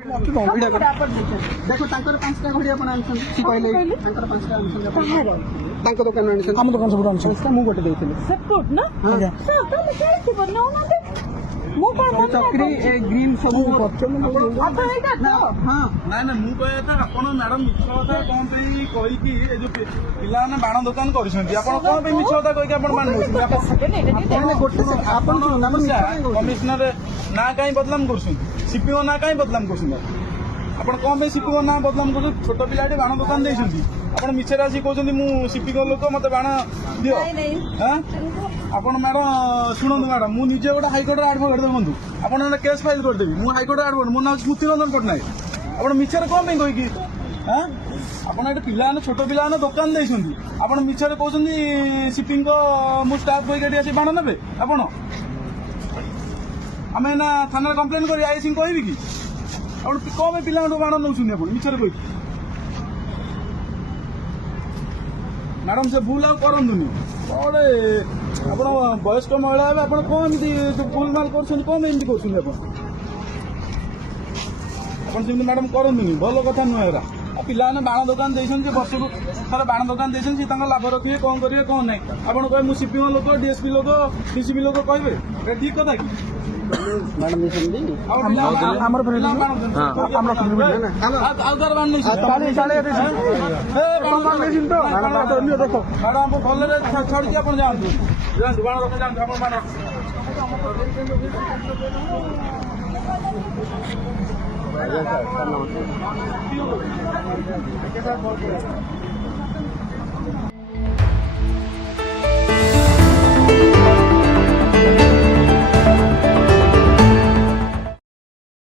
देखो पांचटा घड़ी आप कहले पांचटा दुकान आम दुकान सब मुझे गोटे देती चक्री ग्रीन सब मैडम मिछ कथा कौन कहीकि जो पिला बाण दुकान कर मिछ कथा कमिशनर ना कहीं बदलाम कर सीपीओ ना कहीं बदलाम कर कौन सीपीओ ना बदलाम कर छोट पिला बाण दुकान देती आप मिछे आसी कहते सीपीओ लोक मत बाण दियो ଆପଣ ମ୍ୟାଡମ ଶୁଣନ୍ତୁ ମ୍ୟାଡମ ମୁଁ ନିଜେ ଗୋଟେ ହାଇକୋର୍ଟର ଆଡଭୋକେଟ ଦେଖନ୍ତୁ ଆପଣ କେସ୍ ଫାଇଲ କରିଦେବି ମୁଁ ହାଇକୋର୍ଟର ଆଡଭୋକେଟ ମୋ ନାଁ ହେଉଛି ସ୍ମୃତି ରଞ୍ଜନ ପଟ୍ଟନାୟକ ଆପଣ ମିଛରେ କଣ ପାଇଁ କହିକି ଆପଣ ଏଠି ପିଲାମାନେ ଛୋଟ ପିଲାମାନେ ଦୋକାନ ଦେଇଛନ୍ତି ଆପଣ ମିଛରେ କହୁଛନ୍ତି ସିପିଙ୍କ ମୁଁ ଷ୍ଟାଫ କହିକି ଏଠି ଆସି ବାଣ ନେବେ ଆପଣ ଆମେ ନା ଥାନାରେ କମ୍ପ୍ଲେନ କରି ଆଇସିଂ କହିବି କି ଆପଣ କଣ ପାଇଁ ପିଲାଙ୍କଠୁ ବାଣ ନେଉଛନ୍ତି ଆପଣ ମିଛରେ କହିକି ମ୍ୟାଡମ ସେ ଭୁଲ ଆଉ କରନ୍ତୁନି ଗୋଟେ ଆପଣ ବୟସ୍କ ମହିଳା ହେବେ ଆପଣ କଣ ଏମିତି ଭୁଲ ମାଲ କରୁଛନ୍ତି କଣ ଏମିତି କରୁଛନ୍ତି ଆପଣ ସେମିତି ମ୍ୟାଡମ କରନ୍ତୁନି ଭଲ କଥା ନୁହେଁ ଏରା ଆଉ ପିଲାମାନେ ବାଣ ଦୋକାନ ଦେଇଛନ୍ତି ବର୍ଷକୁ ଥରେ ବାଣ ଦୋକାନ ଦେଇଛନ୍ତି ସେ ତାଙ୍କ ଲାଭ ରଖିବେ କଣ କରିବେ କଣ ନାହିଁ ଆପଣ କହିବେ ମୁଁ ସିପିଓ ଲୋକ ଡିଏସପି ଲୋକ ଡିସିପି ଲୋକ କହିବେ ଏଟା ଠିକ କଥା କି मैडम भल छाड़ी आप जातु बाण रख जातु